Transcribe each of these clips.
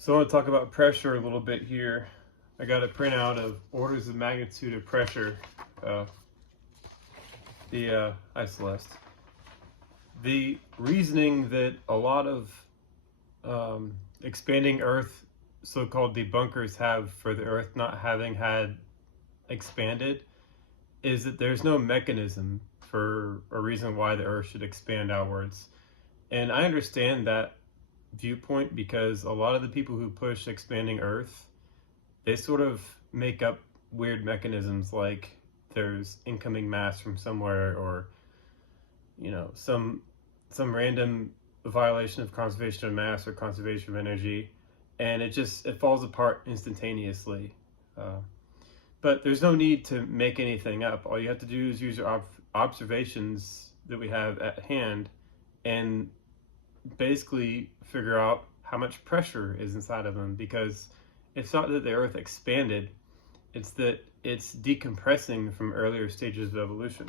So I want to talk about pressure a little bit here. I got a printout of orders of magnitude of pressure, uh, hi Celeste. The reasoning that a lot of expanding Earth so-called debunkers have for the Earth not having had expanded is that there's no mechanism for a reason why the Earth should expand outwards. And I understand that viewpoint because a lot of the people who push expanding Earth, they sort of make up weird mechanisms like there's incoming mass from somewhere, or some random violation of conservation of mass or conservation of energy, and it falls apart instantaneously. But there's no need to make anything up. All you have to do is use your observations that we have at hand and basically figure out how much pressure is inside of them, because it's not that the Earth expanded, it's that it's decompressing from earlier stages of evolution.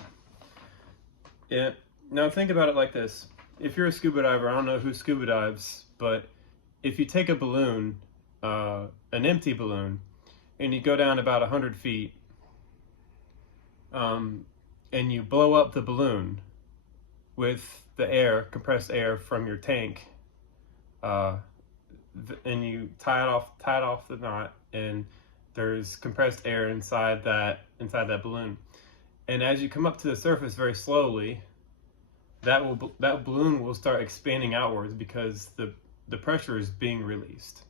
Yeah. Now think about it like this. If you're a scuba diver, I don't know who scuba dives, but if you take a balloon, an empty balloon, and you go down about 100 feet, and you blow up the balloon with the air, compressed air from your tank, and you tie it off the knot, and there's compressed air inside that balloon. And as you come up to the surface very slowly, that balloon will start expanding outwards because the pressure is being released.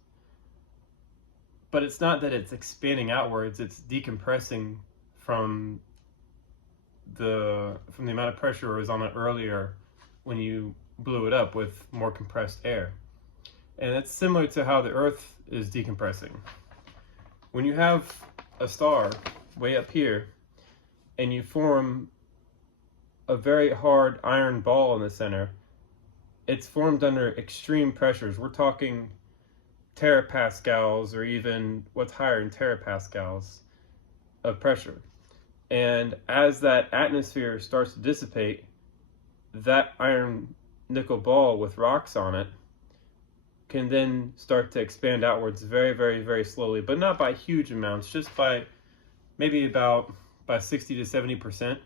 But it's not that it's expanding outwards; it's decompressing from the amount of pressure it was on it earlier when you blew it up with more compressed air. And it's similar to how the Earth is decompressing. When you have a star way up here and you form a very hard iron ball in the center, it's formed under extreme pressures. We're talking terapascals, or even what's higher than terapascals of pressure. And as that atmosphere starts to dissipate, that iron nickel ball with rocks on it can then start to expand outwards very, very, very slowly, but not by huge amounts, just by maybe by 60 to 70%.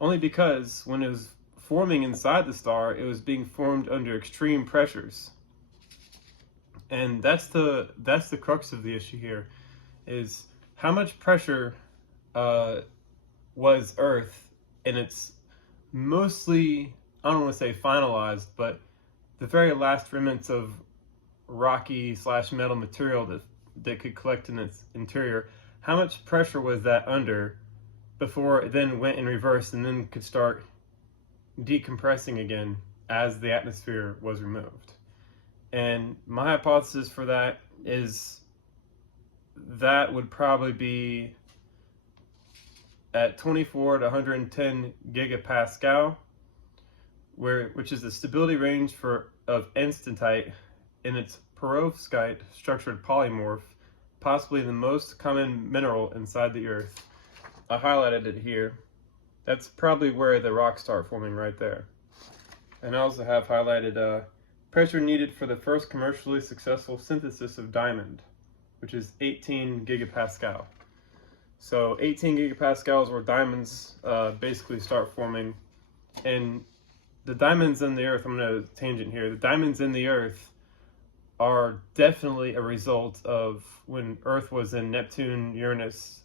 Only because when it was forming inside the star, it was being formed under extreme pressures. And that's the crux of the issue here, is how much pressure was Earth, and it's mostly, I don't want to say finalized, but the very last remnants of rocky / metal material that could collect in its interior. How much pressure was that under before it then went in reverse and then could start decompressing again as the atmosphere was removed? And my hypothesis for that is that would probably be at 24 to 110 gigapascal, which is the stability range of enstantite in its perovskite structured polymorph, possibly the most common mineral inside the Earth. I highlighted it here. That's probably where the rocks start forming, right there. And I also have highlighted pressure needed for the first commercially successful synthesis of diamond, which is 18 gigapascal. So 18 gigapascals where diamonds basically start forming. And the diamonds in the Earth, I'm going to tangent here, the diamonds in the Earth are definitely a result of when Earth was in Neptune, Uranus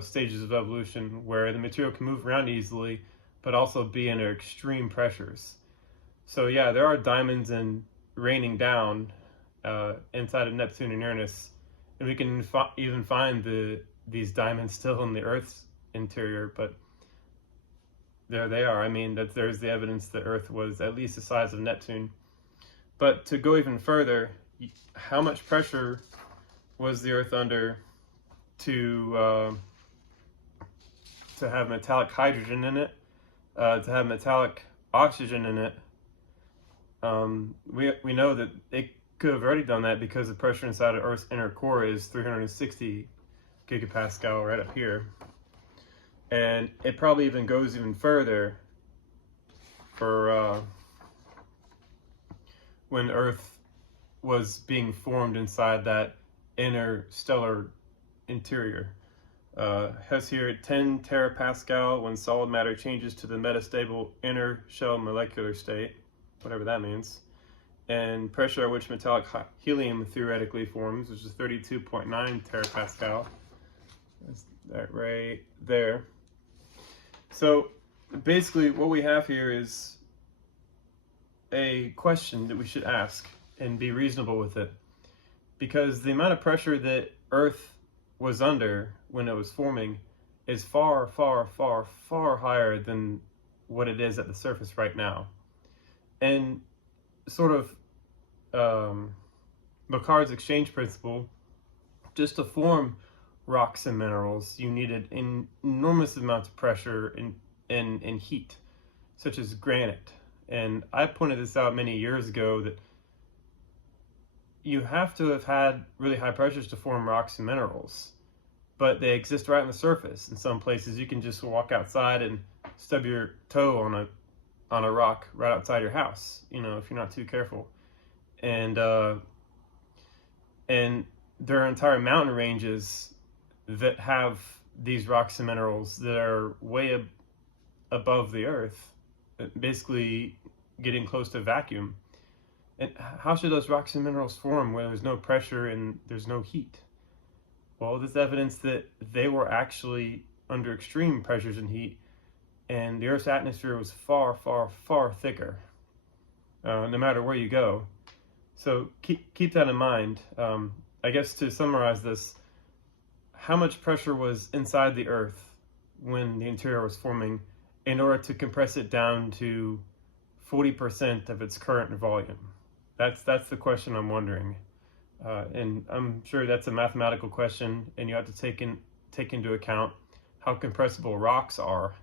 stages of evolution, where the material can move around easily, but also be under extreme pressures. So yeah, there are diamonds raining down inside of Neptune and Uranus, and we can even find these diamonds still in the Earth's interior, but there they are. I mean, there's the evidence that Earth was at least the size of Neptune. But to go even further, how much pressure was the Earth under to have metallic hydrogen in it, to have metallic oxygen in it? We know that it could have already done that because the pressure inside of Earth's inner core is 360 gigapascal right up here. And it probably even goes even further for when Earth was being formed inside that interstellar interior. Has here 10 terapascal when solid matter changes to the metastable inner shell molecular state, whatever that means, and pressure at which metallic helium theoretically forms, which is 32.9 terapascal. That's that right there. So basically what we have here is a question that we should ask and be reasonable with it, because the amount of pressure that Earth was under when it was forming is far, far, far, far higher than what it is at the surface right now. And sort of Macart's exchange principle, just to form rocks and minerals, you needed enormous amounts of pressure and heat, such as granite. And I pointed this out many years ago that you have to have had really high pressures to form rocks and minerals, but they exist right on the surface. In some places, you can just walk outside and stub your toe on a rock right outside your house, if you're not too careful. And there are entire mountain ranges that have these rocks and minerals that are way above the earth, basically getting close to vacuum. And how should those rocks and minerals form where there's no pressure and there's no heat? Well, there's evidence that they were actually under extreme pressures and heat, and the Earth's atmosphere was far, far, far thicker, no matter where you go. So keep that in mind. I guess to summarize this, how much pressure was inside the Earth when the interior was forming in order to compress it down to 40% of its current volume? That's the question I'm wondering, and I'm sure that's a mathematical question, and you have to take into account how compressible rocks are.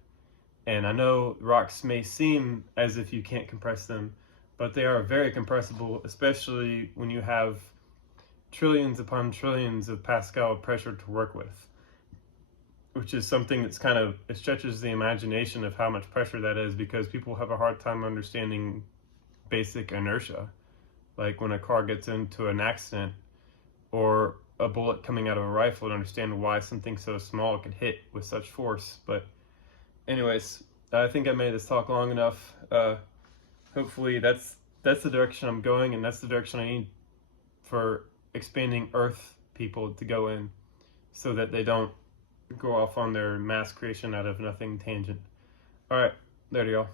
And I know rocks may seem as if you can't compress them, but they are very compressible, especially when you have trillions upon trillions of Pascal pressure to work with, which is something that's it stretches the imagination of how much pressure that is, because people have a hard time understanding basic inertia. Like when a car gets into an accident or a bullet coming out of a rifle, to understand why something so small could hit with such force. But anyways, I think I made this talk long enough. Hopefully that's the direction I'm going, and that's the direction I need for expanding Earth people to go in, so that they don't go off on their mass creation out of nothing tangent. All right, there you go.